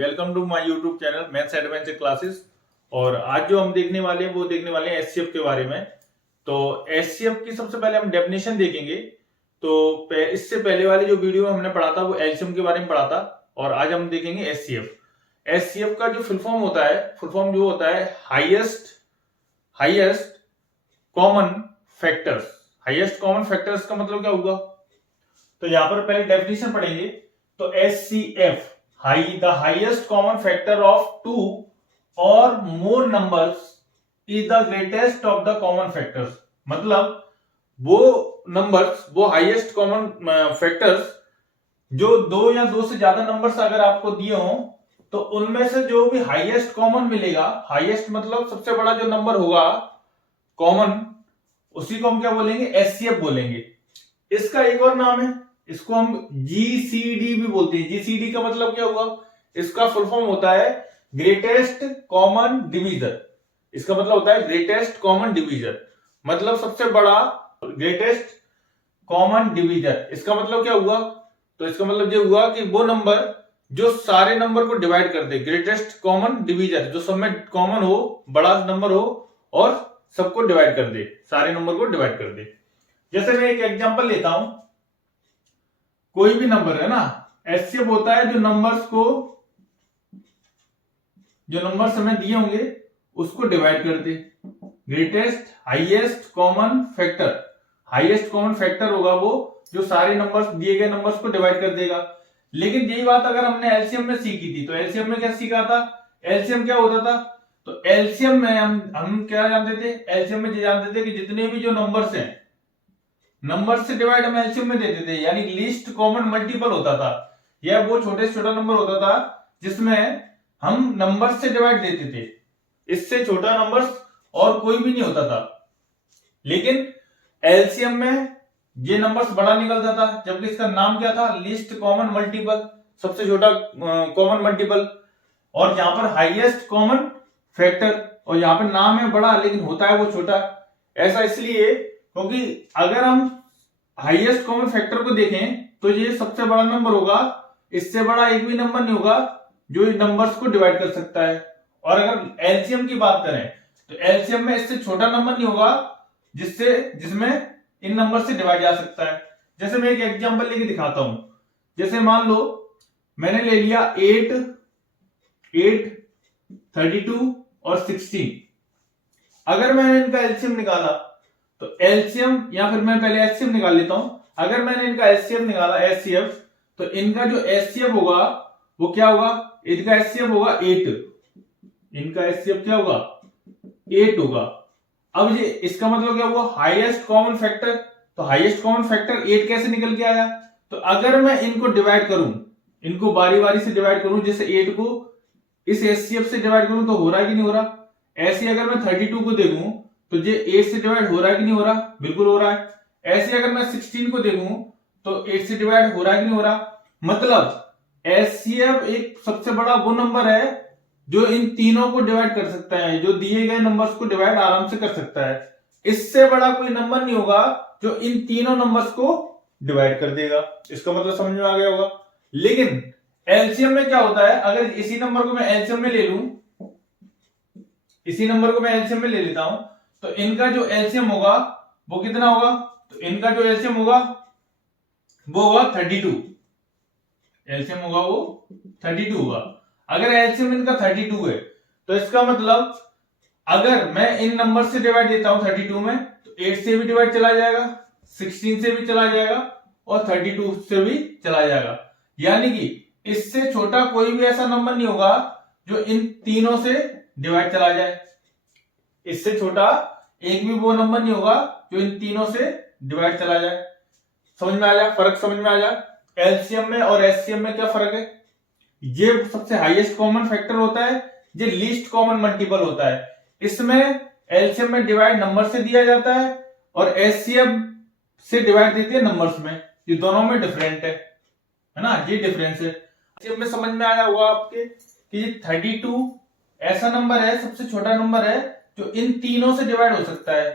Welcome to my YouTube channel maths adventure classes. और आज जो हम देखने वाले हैं वो देखने वाले हैं एचसीएफ के बारे में। तो एचसीएफ की सबसे पहले हम डेफिनेशन देखेंगे। तो इससे पहले वाली जो वीडियो हमने पढ़ा था वो एलसीएम के बारे में पढ़ा था, और आज हम देखेंगे एचसीएफ। एचसीएफ का जो फुल फॉर्म होता है, फुल फॉर्म जो होता है highest common factors. Highest common factors का मतलब क्या होगा? तो यहां पर पहले डेफिनेशन पढ़ेंगे। तो HCF, the highest common factor of two और more numbers is the greatest of the common factors. मतलब वो नंबर्स, वो हाईएस्ट कॉमन फैक्टर्स जो दो या दो से ज्यादा नंबर्स अगर आपको दिए हो तो उनमें से जो भी हाईएस्ट कॉमन मिलेगा, हाईएस्ट मतलब सबसे बड़ा जो नंबर होगा कॉमन, उसी को हम क्या बोलेंगे? एचसीएफ बोलेंगे। इसका एक और नाम है, इसको हम जीसीडी भी बोलते हैं। जीसीडी का मतलब क्या हुआ? इसका फुल फॉर्म होता है ग्रेटेस्ट कॉमन डिवीजर। इसका मतलब होता है ग्रेटेस्ट कॉमन डिवीजर, मतलब सबसे बड़ा ग्रेटेस्ट कॉमन डिवीजर। इसका मतलब क्या हुआ? तो इसका मतलब ये हुआ कि वो नंबर जो सारे नंबर को डिवाइड कर दे, ग्रेटेस्ट कॉमन डिवीजर, जो सब में कॉमन हो, बड़ा नंबर हो और सबको डिवाइड कर दे, सारे नंबर को डिवाइड कर दे। जैसे मैं एक एग्जांपल लेता हूं, कोई भी नंबर है ना, एचसीएफ होता है जो नंबर्स हमें दिए होंगे उसको डिवाइड कर दे। Greatest highest common factor, highest common factor होगा वो जो सारे नंबर्स, दिए गए नंबर्स को डिवाइड कर देगा। लेकिन यही बात अगर हमने एलसीएम में सीखी थी, तो एलसीएम में क्या सीखा था? एलसीएम क्या होता था? तो एलसीएम में हम क्या जानते थे? एलसीएम में ये जानते थे कि जितने भी जो नंबर्स हैं, नंबर से डिवाइड हम एलसीएम में देते थे, यानी लीस्ट कॉमन मल्टीपल होता था। यह वो छोटे से छोटा नंबर होता था जिसमें हम नंबर से डिवाइड देते थे। इससे छोटा नंबर और कोई भी नहीं होता था। लेकिन एलसीएम में ये नंबर्स बड़ा निकलता था, जबकि इसका नाम क्या था? लीस्ट कॉमन मल्टीपल, सबसे छोटा कॉमन मल्टीपल। और यहाँ पर हाईएस्ट कॉमन फैक्टर, और यहाँ पर नाम है बड़ा लेकिन होता है वो छोटा। ऐसा इसलिए क्योंकि अगर हम हाईएस्ट कॉमन फैक्टर को देखें तो ये सबसे बड़ा नंबर होगा, इससे बड़ा एक भी नंबर नहीं होगा जो इन नंबर्स को डिवाइड कर सकता है। और अगर एलसीएम की बात करें तो एलसीएम में इससे छोटा नंबर नहीं होगा जिसमें इन नंबर से डिवाइड जा सकता है। जैसे मैं एक एग्जांपल लेके दिखाता हूं। जैसे मान लो मैंने ले लिया 8, 32 और 16। अगर मैंने इनका एलसीएम निकाला तो एलसीएम, या फिर मैं पहले एचसीएफ निकाल लेता हूं। अगर मैंने इनका एचसीएफ निकाला, एचसीएफ, तो इनका जो एचसीएफ होगा वो क्या होगा? इनका एचसीएफ होगा 8। इनका एचसीएफ क्या होगा? 8 होगा। अब ये इसका मतलब क्या हुआ? Highest common factor. तो हाईएस्ट कॉमन फैक्टर 8 कैसे निकल के आया? तो अगर मैं इनको डिवाइड करूं, इनको बारी बारी से डिवाइड करूं, जैसे 8 को इस एचसीएफ से डिवाइड करूं तो हो रहा है कि नहीं हो रहा? ऐसे अगर मैं 32 को देखूं तो ये 8 से डिवाइड हो रहा है कि नहीं हो रहा? बिल्कुल हो रहा है। ऐसे अगर मैं 16 को देखूं तो 8 से डिवाइड हो रहा है कि नहीं हो रहा? मतलब एचसीएफ एक सबसे बड़ा वो नंबर है जो इन तीनों को डिवाइड कर सकता है, जो दिए गए नंबर्स को डिवाइड आराम से कर सकता है। इससे बड़ा कोई नंबर नहीं होगा जो इन तीनों नंबर्स को डिवाइड कर देगा। इसका मतलब समझ में आ गया होगा। लेकिन एलसीएम में क्या होता है? अगर इसी नंबर को मैं एलसीएम में ले लूं, इसी नंबर को मैं एलसीएम में ले लेता हूं, तो इनका जो एलसीएम होगा वो कितना होगा? तो इनका जो एलसीएम होगा वो होगा 32। एलसीएम होगा वो 32 होगा। अगर एलसीएम इनका 32 है तो इसका मतलब अगर मैं इन नंबर से डिवाइड देता हूं 32 में, तो 8 से भी डिवाइड चला जाएगा, 16 से भी चला जाएगा और 32 से भी चला जाएगा। यानी कि इससे छोटा कोई भी ऐसा नंबर नहीं होगा जो इन तीनों से डिवाइड चला जाए। इससे छोटा एक भी वो नंबर नहीं होगा जो इन तीनों से डिवाइड चला जाए। समझ में आ जाए? फर्क समझ में आ जाए? एलसीएम में और एचसीएफ में क्या फर्क है? ये सबसे हाईएस्ट कॉमन फैक्टर होता है, ये लीस्ट कॉमन मल्टीपल होता है। इसमें एलसीएम में डिवाइड नंबर से दिया जाता है और एचसीएफ से डिवाइड देती है नंबर्स में। ये दोनों में डिफरेंट है ना? ये डिफरेंस है। एचसीएफ में समझ में आया होगा आपके कि 32 ऐसा नंबर है, सबसे छोटा नंबर है जो इन तीनों से डिवाइड हो सकता है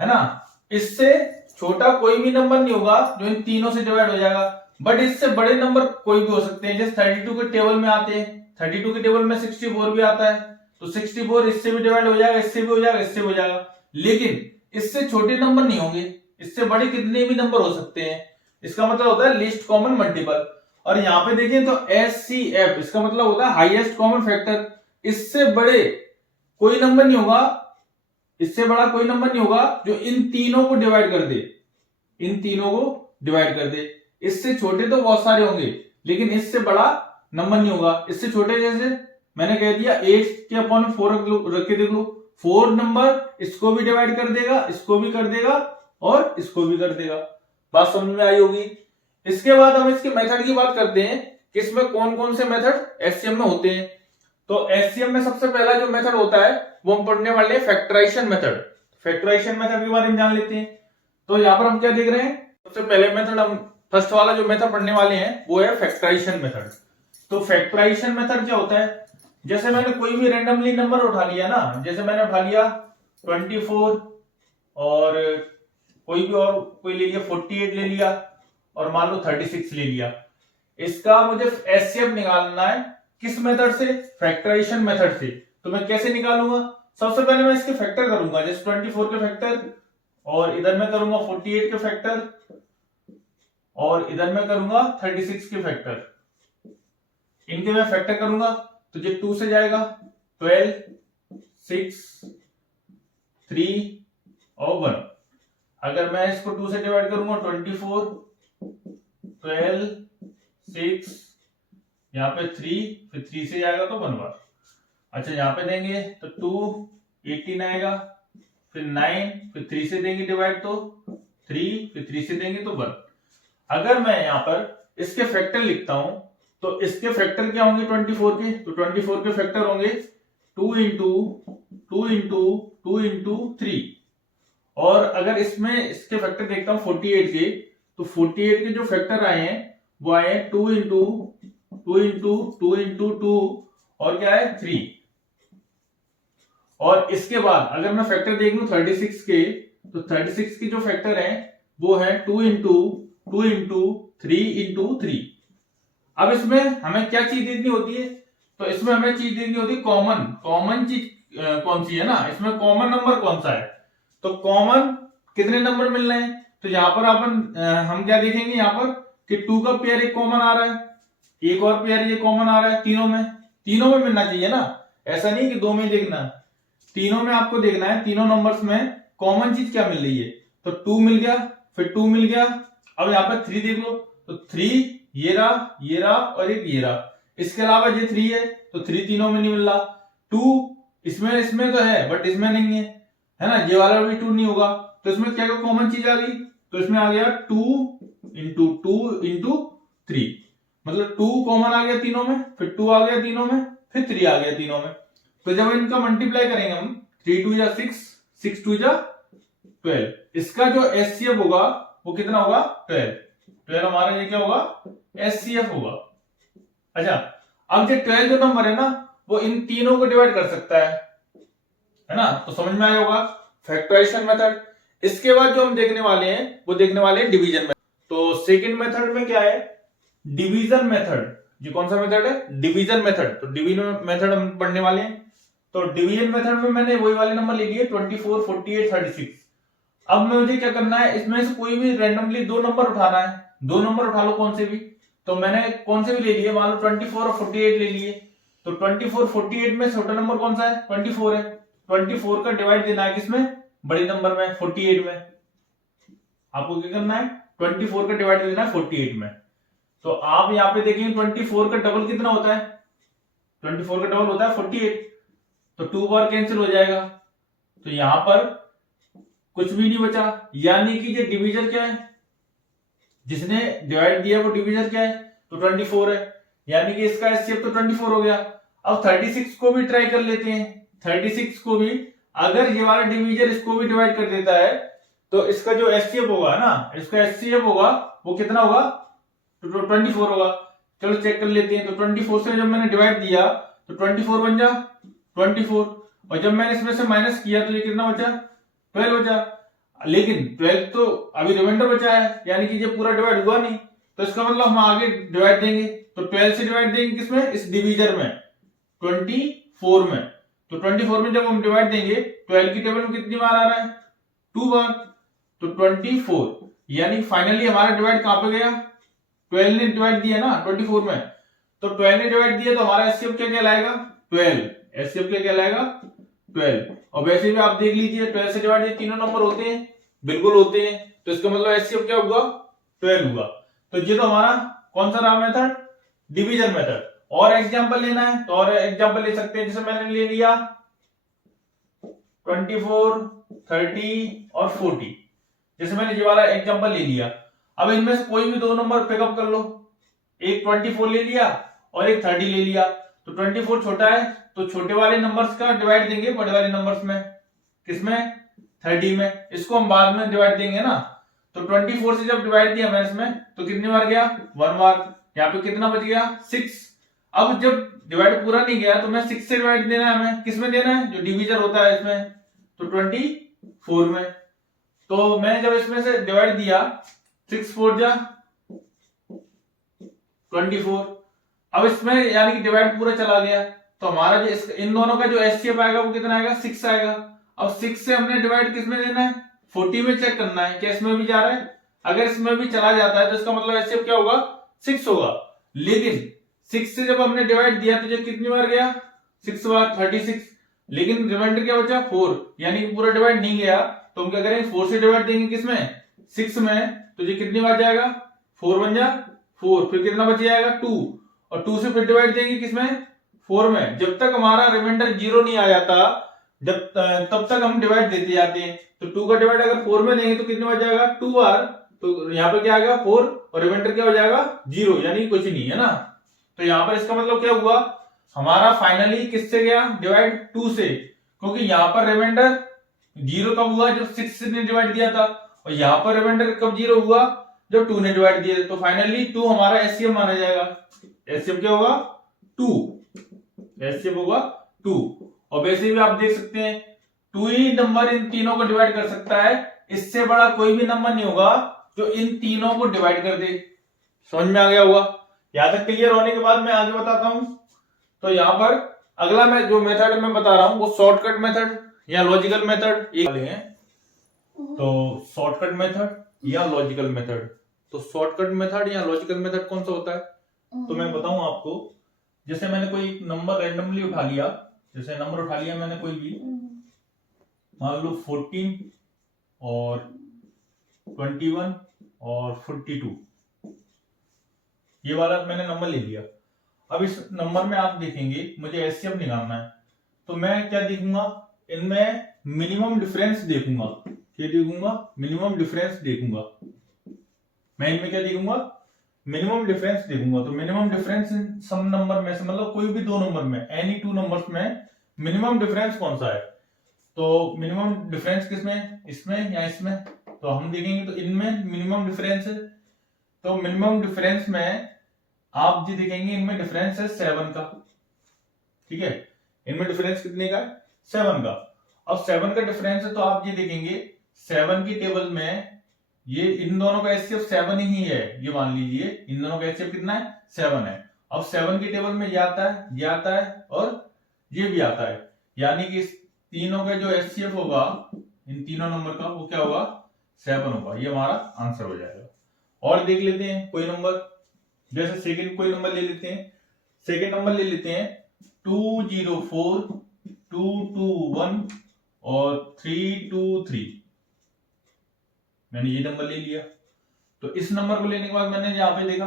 ना? इससे छोटा कोई भी नंबर नहीं होगा जो इन तीनों से डिवाइड हो जाएगा। बट इससे बड़े नंबर कोई भी हो सकते हैं। जैसे 32 के टेबल में आते हैं 32 के टेबल में 64 भी आता है, तो 64 इससे भी डिवाइड हो जाएगा, इससे भी हो जाएगा, इससे भी हो जाएगा, लेकिन इससे छोटे नंबर नहीं होंगे, इससे बड़े कितने भी नंबर हो सकते हैं। इसका मतलब होता है लीस्ट कॉमन मल्टीपल। और यहाँ पे देखें तो HCF, इसका मतलब होता है हाईएस्ट कॉमन फैक्टर। इससे बड़े कोई नंबर नहीं होगा, इससे बड़ा कोई नंबर नहीं होगा जो इन तीनों को डिवाइड कर दे, इन तीनों को डिवाइड कर दे। इससे छोटे तो बहुत सारे होंगे, लेकिन इससे बड़ा नंबर नहीं होगा। इससे छोटे जैसे मैंने कह दिया 8 के अपॉन 4 रख के देख लो, 4 नंबर इसको भी डिवाइड कर देगा, इसको भी कर देगा और इसको भी कर देगा। बात समझ में आई होगी। इसके बाद हम इसके मेथड की बात करते हैं कि इसमें कौन कौन से मेथड एचसीएम में होते हैं। तो एचसीएम में सबसे पहला जो मेथड होता है वो हम पढ़ने वाले हैं फैक्टराइजेशन मेथड। फैक्टराइजेशन मेथड के बारे में जान लेते हैं। तो यहाँ पर हम क्या देख रहे हैं, सबसे पहले मेथड हम फर्स्ट वाला जो मेथड पढ़ने वाले हैं वो है फैक्टराइजेशन मेथड। तो फैक्टराइजेशन मेथड क्या होता है, जैसे मैंने कोई भी रैंडमली नंबर उठा लिया ना, जैसे मैंने उठा लिया 24 और कोई भी और कोई ले लिया 48 ले लिया और मान लो 36 ले लिया। इसका मुझे एचसीएफ निकालना है किस मेथड से, फैक्टराइजेशन मेथड से। तो मैं कैसे निकालूंगा, सबसे पहले मैं इसके फैक्टर करूंगा, जैसे 24 के फैक्टर और इधर मैं करूंगा 48 के फैक्टर और इधर मैं करूंगा 36 के फैक्टर। इनके मैं फैक्टर करूंगा तो ये 2 से जाएगा 12, 6, 3 और 1। अगर मैं इसको 2 से डिवाइड करूंगा 24, 12, 6, यहाँ पे 3, फिर 3 से जाएगा तो 1 बार। अच्छा यहाँ पे देंगे तो 2, 18 आएगा, फिर 9, फिर 3 से देंगे डिवाइड तो 3, फिर 3 से देंगे तो 1। अगर मैं यहाँ पर इसके फैक्टर लिखता हूं तो इसके फैक्टर क्या होंगे 24 के, तो 24 के फैक्टर होंगे 2 इंटू 2 इंटू 2 इंटू 3। और अगर इसमें इसके फैक्टर देखता हूं 48 के, तो 48 के जो फैक्टर आए हैं वो आए हैं 2 इंटू 2 इंटू 2 इंटू 2 और क्या है 3। और इसके बाद अगर मैं फैक्टर देख लूं 36 के, तो 36 के जो फैक्टर हैं वो है 2 इंटू 2 इंटू 3 इंटू 3। अब इसमें हमें क्या चीज देखनी होती है, तो इसमें हमें चीज देखनी होती है कॉमन चीज कौन सी है ना, इसमें कॉमन नंबर कौन सा है। तो कॉमन कितने नंबर मिल रहे हैं, तो यहाँ पर अपन हम क्या देखेंगे यहाँ पर कि 2 का पेयर एक कॉमन आ रहा है, एक और पेयर ये कॉमन आ रहा है, तीनों में मिलना चाहिए ना, ऐसा नहीं कि 2 में देखना, तीनों में आपको देखना है तीनों नंबर्स में कॉमन चीज क्या मिल रही है। तो 2 मिल गया, फिर 2 मिल गया, अब यहाँ पर 3 देख लो, तो 3 ये रहा और एक ये रहा। इसके अलावा ये 3 है तो 3 तीनों में नहीं मिल रहा। 2 इसमें तो है बट इसमें नहीं है ना, ये वाला भी 2 नहीं होगा। तो इसमें क्या कॉमन चीज आ गई, तो इसमें आ गया 2 इंटू 2 इंटू 3, मतलब 2 कॉमन आ गया तीनों में, फिर 2 आ गया तीनों में, फिर 3 आ गया तीनों में। तो जब इनका मल्टीप्लाई करेंगे हम 3 2 जा 6, 6 2 जा 12, इसका जो एचसीएफ होगा वो कितना होगा 12 हमारा ये क्या होगा एचसीएफ होगा। अच्छा अब जो 12 जो नंबर है ना वो इन तीनों को डिवाइड कर सकता है ना, तो समझ में आया होगा फैक्टराइजेशन मेथड। इसके बाद जो हम देखने वाले हैं वो देखने वाले हैं डिवीजन मेथड। तो सेकंड मेथड में क्या है, डिवीजन मेथड। ये कौन सा मेथड है, डिवीजन मेथड। तो डिवीजन मेथड हम पढ़ने वाले हैं। तो डिवीजन मेथड में मैंने वही वाले नंबर ले लिए 24, 48, 36। अब मुझे क्या करना है, इसमें से कोई भी रैंडमली 2 नंबर उठाना है, 2 नंबर उठा लो कौन से भी। तो मैंने कौन से भी ले लिए, मान लो 24 और 48 ले लिए। तो 24, 48 में छोटा नंबर कौन सा है 24 है, 24 का डिवाइड देना है किसमें, बड़े नंबर में 48 में। आपको क्या करना है 24 का डिवाइड देना है 48 में। तो आप यहाँ पे देखेंगे 24 का डबल कितना होता है, 24 का डबल होता है 48। तो 2 बार कैंसिल हो जाएगा, तो यहां पर कुछ भी नहीं बचा, यानी कि ये डिवीजर क्या है, जिसने डिवाइड दिया वो डिवीजर क्या है, तो 24 है, यानी कि इसका एचसीएफ तो 24 हो गया। अब 36 को भी ट्राई कर लेते हैं, 36 को भी अगर ये वाला डिवीजर इसको भी डिवाइड कर देता है तो इसका जो एचसीएफ होगा ना, इसका एचसीएफ होगा वो कितना होगा, तो 24 होगा। चलो चेक कर लेते हैं। तो 24 से जब मैंने डिवाइड दिया तो 24 बन जा 24, और जब मैंने इसमें से माइनस किया तो ये कितना बचा 12 बचा। लेकिन 12 तो अभी रिमाइंडर बचा है, यानी कि ये पूरा डिवाइड हुआ नहीं, तो इसका मतलब हम आगे डिवाइड देंगे। तो 12 से डिवाइड देंगे किसमें, इस डिवीजर में। 24 में। तो 24 में जब हम डिवाइड देंगे 12 की टेबल में कितनी बार आ रहा है, 2 बार, तो 24, यानी फाइनली हमारा डिवाइड कहां पे गया, 12 ने डिवाइड दिया ना 24 में, तो 12 ने डिवाइड दिया तो हमारा एचसीएफ क्या कहलाएगा, 12। एचसीएफ क्या कहलाएगा, 12। और वैसे भी आप देख लीजिए 12 से डिवाइड तीनों नंबर होते हैं, बिल्कुल होते हैं, तो इसका मतलब एचसीएफ क्या होगा, 12 होगा। तो ये तो हमारा कौन सा रहा मेथड, डिवीजन मेथड। और एग्जांपल लेना है तो और एग्जांपल ले सकते हैं, जैसे मैंने ले लिया 24, 30 और 40, जैसे मैंने ये वाला एग्जांपल ले लिया। अब इनमें से कोई भी दो नंबर पिकअप कर लो, एक 24 ले लिया और एक 30 ले लिया। तो 24 छोटा है तो छोटे वाले नंबर्स का डिवाइड देंगे बड़े वाले नंबर्स में, किसमें, 30 में। इसको हम बाद में डिवाइड देंगे ना। तो 24 से जब डिवाइड दिया मैंने इसमें तो कितनी बार गया, 1 बार। यहाँ पे कितना बच गया, 6। अब जब डिवाइड पूरा नहीं गया तो मैं 6 से डिवाइड देना है हमें, किसमें देना है, जो डिवीजन होता है इसमें, तो 24 में। तो मैंने जब इसमें से डिवाइड दिया 6 4 जा 24। अब इसमें यानी कि डिवाइड पूरा चला गया तो हमारा जो इन दोनों का जो एचसीएफ आएगा वो कितना आएगा, 6 आएगा। अब 6 से हमने डिवाइड किसमें देना है, 40 में चेक करना है क्या इसमें भी जा रहा है। अगर इसमें भी चला जाता है तो इसका मतलब एचसीएफ क्या होगा, 6 होगा। लेकिन 6 से जब हमने डिवाइड दिया तो ये कितनी बार गया, 6 बार, 36। लेकिन रिमाइंडर क्या बचा, 4, यानी कि पूरा डिवाइड नहीं गया। तो हम क्या करेंगे, 4 से डिवाइड देंगे किसमें, 6 में, तो ये कितनी बार जाएगा, 4 बन जा 4, फिर कितना बच जाएगा 2, और 2 से फिर डिवाइड देंगे किसमें, 4 में। जब तक हमारा रिमाइंडर 0 नहीं आ जाता जब तब तक हम डिवाइड देते जाते हैं। तो 2 का डिवाइड अगर 4 में देंगे तो कितनी बार जाएगा, 2 बार। तो यहाँ पे क्या आ गया 4 और रिमाइंडर क्या हो जाएगा 0, यानी कुछ नहीं है ना। तो यहाँ पर इसका मतलब क्या हुआ, हमारा फाइनली किससे गया डिवाइड, 2 से, क्योंकि यहाँ पर रिमाइंडर 0 कब हुआ, जब 6 ने डिवाइड दिया था, और यहाँ पर रिमाइंडर कब 0 हुआ, जब 2 ने डिवाइड दिया। तो फाइनली 2 हमारा एचसीएफ माना जाएगा। एचसीएफ क्या होगा, 2। एचसीएफ होगा 2। और वैसे भी आप देख सकते हैं 2 ही नंबर इन तीनों को डिवाइड कर सकता है, इससे बड़ा कोई भी नंबर नहीं होगा जो इन तीनों को डिवाइड कर दे। समझ में आ गया होगा। यहां तक क्लियर होने के बाद मैं आगे बताता हूं। तो यहां पर अगला मैं जो मेथड मैं बता रहा हूं वो शॉर्टकट मेथड या लॉजिकल मेथड एक हैं। तो शॉर्टकट मेथड या लॉजिकल मेथड, तो शॉर्टकट मेथड या लॉजिकल मेथड कौन सा होता है, तो मैं बताऊं आपको। जैसे मैंने कोई नंबर रैंडमली उठा लिया, जैसे नंबर उठा लिया मैंने कोई भी, मान लो 14 और 21 और 42, ये वाला मैंने नंबर ले लिया। अब इस नंबर में आप देखेंगे मुझे एचसीएफ निकालना है, तो मैं क्या देखूंगा, इनमें मिनिमम डिफरेंस देखूंगा। क्या देखूंगा, मिनिमम डिफरेंस देखूंगा। मैं इनमें क्या देखूंगा, मिनिमम डिफरेंस देखूंगा। तो मिनिमम डिफरेंस सम नंबर में से, मतलब कोई भी दो नंबर में, एनी टू नंबर्स में मिनिमम डिफरेंस कौन सा है। तो मिनिमम डिफरेंस किसमें, इसमें या इसमें, तो हम देखेंगे तो इनमें मिनिमम डिफरेंस है। तो मिनिमम डिफरेंस में आप जी देखेंगे इनमें डिफरेंस है 7 का, ठीक है। इनमें डिफरेंस कितने का, 7 का। अब 7 का डिफरेंस है तो आप ये देखेंगे 7 की टेबल में ये इन दोनों का एचसीएफ 7 ही है, ये मान लीजिए इन दोनों का एचसीएफ कितना है, 7 है। अब 7 की टेबल में ये आता है और ये भी आता है, यानी कि इस तीनों का जो एचसीएफ होगा इन तीनों नंबर का वो क्या होगा, 7 होगा। ये हमारा आंसर हो जाएगा। और देख लेते हैं कोई नंबर, जैसे सेकंड कोई नंबर ले लेते हैं। सेकंड नंबर ले लेते हैं 204 221 और 323। मैंने ये नंबर ले लिया। तो इस नंबर को लेने के बाद मैंने यहाँ पे देखा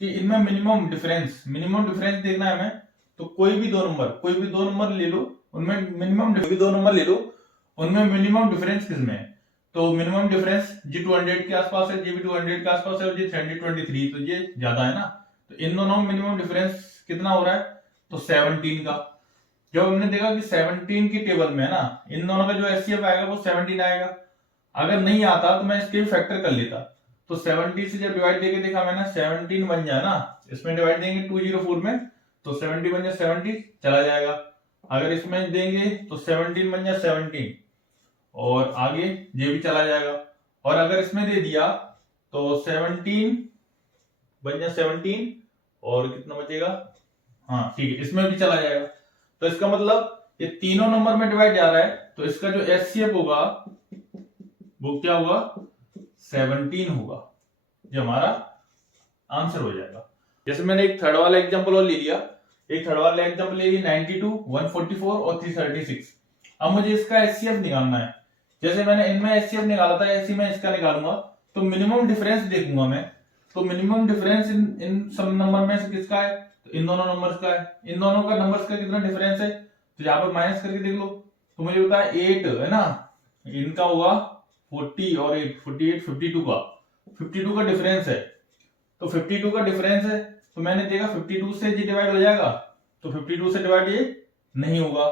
कि इनमें मिनिमम डिफरेंस देखना है हमें। तो कोई भी दो नंबर ले लो, उनमें मिनिमम दो नंबर ले लो, उनमें मिनिमम डिफरेंस किसमें है। तो मिनिमम डिफरेंस जी 200 के आसपास है, जी भी 200 के आसपास है, और जी 323, तो ये ज्यादा है ना। तो इन दोनों में मिनिमम डिफरेंस कितना हो रहा है, तो 17 का। जब हमने देखा कि 17 की टेबल में है ना, इन दोनों का जो एचसीएफ आएगा वो 17 आएगा। अगर नहीं आता तो मैं इसके फैक्टर कर लेता। तो 70 से जब डिवाइड देके देखा मैंने, 17 बन जाए ना, इसमें डिवाइड देंगे 204 में तो 70 बन जाए, 70 चला जाएगा। अगर इसमें देंगे तो 17 बन जाए 17, और आगे ये भी चला जाएगा। और अगर इसमें दे दिया तो 17 बन जाए 17, और कितना बचेगा, हाँ ठीक है, इसमें भी चला जाएगा। तो इसका मतलब ये तीनों नंबर में डिवाइड जा रहा है, तो इसका जो एचसीएफ होगा वो क्या होगा, 17 होगा। ये हमारा आंसर हो जाएगा। जैसे मैंने एक थर्ड वाला एग्जांपल और ले लिया, एक थर्ड वाला एग्जांपल ले लिया 92, 144 और 336। अब मुझे इसका एचसीएफ निकालना है। जैसे मैंने इनमें एचसीएफ निकाला था, ऐसे मैं इसका निकालूंगा। तो मिनिमम डिफरेंस देखूंगा मैं, तो मिनिमम डिफरेंस इन सब नंबर में से किसका है, तो इन दोनों नंबर्स का है। इन दोनों का नंबर्स का कितना डिफरेंस है, तो यहाँ पर माइनस करके देख लो, तो मुझे होता है 8 है ना, इनका होगा 40 और 8, 48, 52 का 52 का डिफरेंस है। तो 52 का डिफरेंस है, तो मैंने देखा 52 से जी डिवाइड हो जाएगा, तो 52 से डिवाइड ये नहीं होगा।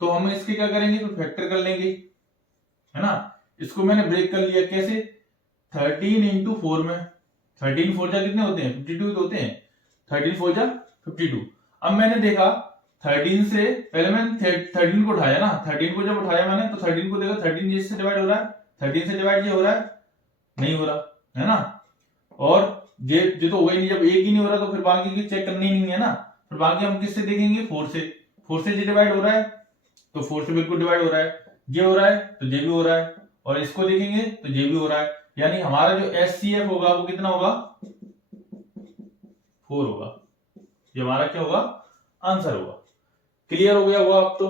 तो हम इसके क्या करेंगे, तो फैक्टर कर लेंगे, है ना। इसको मैंने ब्रेक कर लिया, कैसे, 13 इंटू 4 में। 13 4 जा कितने होते हैं, 52 होते हैं। 13 4 जा 52। अब मैंने देखा 13 से पहले मैंने 13 को उठाया ना, 13 को जब उठाया मैंने, तो 13 को देखा 13 जिससे डिवाइड हो रहा है, 13 से डिवाइड ये हो रहा है, नहीं हो रहा, है ना। और ये तो होगा ही नहीं, जब एक ही नहीं हो रहा तो फिर बाकी की चेक करनी नहीं है ना। फिर बाकी हम किससे देखेंगे, 4 से। 4 से ये डिवाइड हो रहा है, तो 4 से बिल्कुल डिवाइड हो रहा है। ये हो रहा है तो ये भी हो रहा है, और इसको देखेंगे तो ये भी हो रहा है। यानी हमारा जो एचसीएफ होगा वो कितना होगा, 4 होगा। ये हमारा क्या होगा, आंसर होगा। क्लियर हो गया होगा अब तो।